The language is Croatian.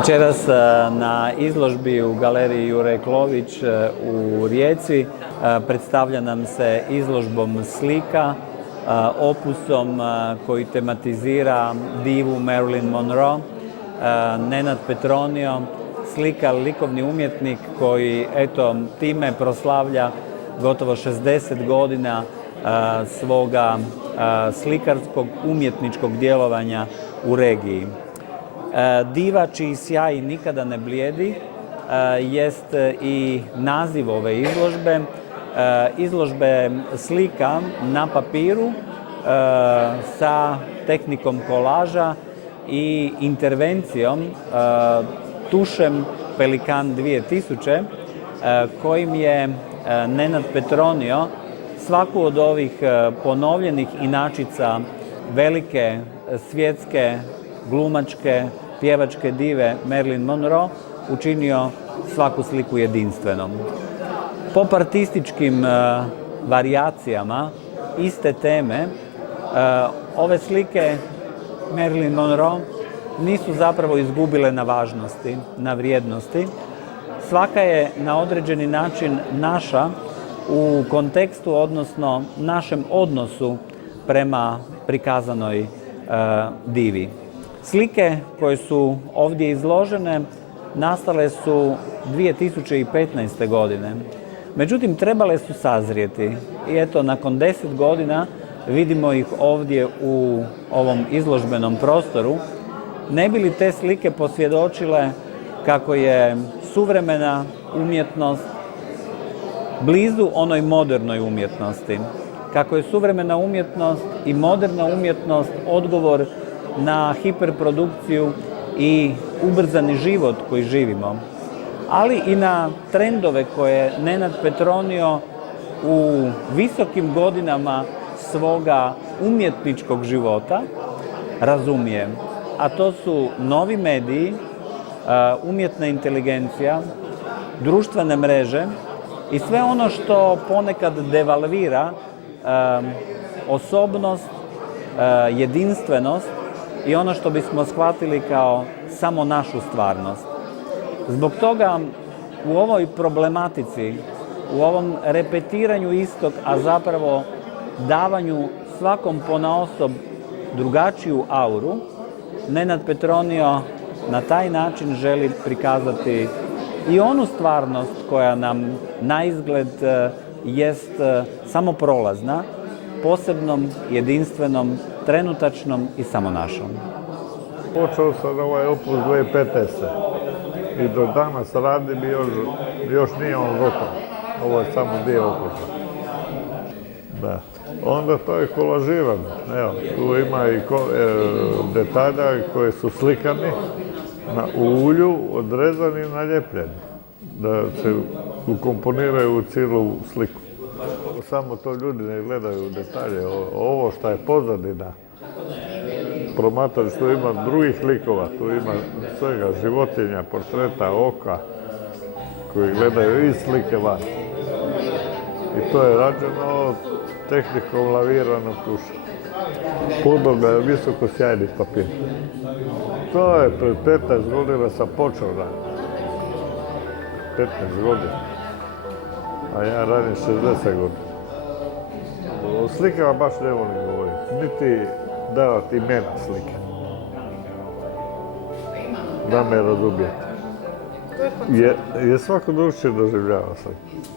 Večeras na izložbi u galeriji Juraj Klović u Rijeci predstavlja nam se izložbom slika, opusom koji tematizira divu Marilyn Monroe, Nenad Petronio, slika, likovni umjetnik koji time proslavlja gotovo 60 godina svoga slikarskog umjetničkog djelovanja u regiji. Diva čiji sjaj nikada ne blijedi jest i naziv ove izložbe. Izložbe slika na papiru sa tehnikom kolaža i intervencijom tušem Pelikan 2000 kojim je Nenad Petronio svaku od ovih ponovljenih inačica velike svjetske glumačke, pjevačke dive Marilyn Monroe učinio svaku sliku jedinstvenom. Pop artističkim varijacijama iste teme ove slike Marilyn Monroe nisu zapravo izgubile na važnosti, na vrijednosti. Svaka je na određeni način naša u kontekstu, odnosno našem odnosu prema prikazanoj divi. Slike koje su ovdje izložene nastale su 2015. godine. Međutim, trebale su sazrijeti i eto, nakon 10 godina vidimo ih ovdje u ovom izložbenom prostoru. Ne bi li te slike posvjedočile kako je suvremena umjetnost blizu onoj modernoj umjetnosti, kako je suvremena umjetnost i moderna umjetnost odgovor na hiperprodukciju i ubrzani život koji živimo, ali i na trendove koje Nenad Petronio u visokim godinama svoga umjetničkog života razumije. A to su novi mediji, umjetna inteligencija, društvene mreže i sve ono što ponekad devalvira osobnost, jedinstvenost i ono što bismo shvatili kao samo našu stvarnost. Zbog toga u ovoj problematici, u ovom repetiranju istog, a zapravo davanju svakom ponaosob drugačiju auru, Nenad Petronio na taj način želi prikazati i onu stvarnost koja nam naizgled jest samo prolazna, posebnom, jedinstvenom, trenutačnom i samo našom. Počeo sam ovaj opus 2015. I do danas radim i još nije on gotov. Ovo je samo dio opusa. Da. Onda to je kolažirano. Evo, tu ima i detalja koji su slikani u ulju, odrezani i naljepljeni. Da se ukomponiraju u cijelu sliku. Samo to ljudi ne gledaju detalje. Ovo što je pozadina, promatrač, tu ima drugih likova, tu ima svega, životinja, portreta, oka, koji gledaju iz slike van. I to je rađeno tehnikom laviranog tuša. Podloga je visoko sjajni papir. To je pred 15 godina sam počeo raditi. 15 godina. A ja radim 60 godina. O slikama baš ne volim govoriti, niti davati imena slike. Da me razumijete. Jer svako drugčije doživljava slike.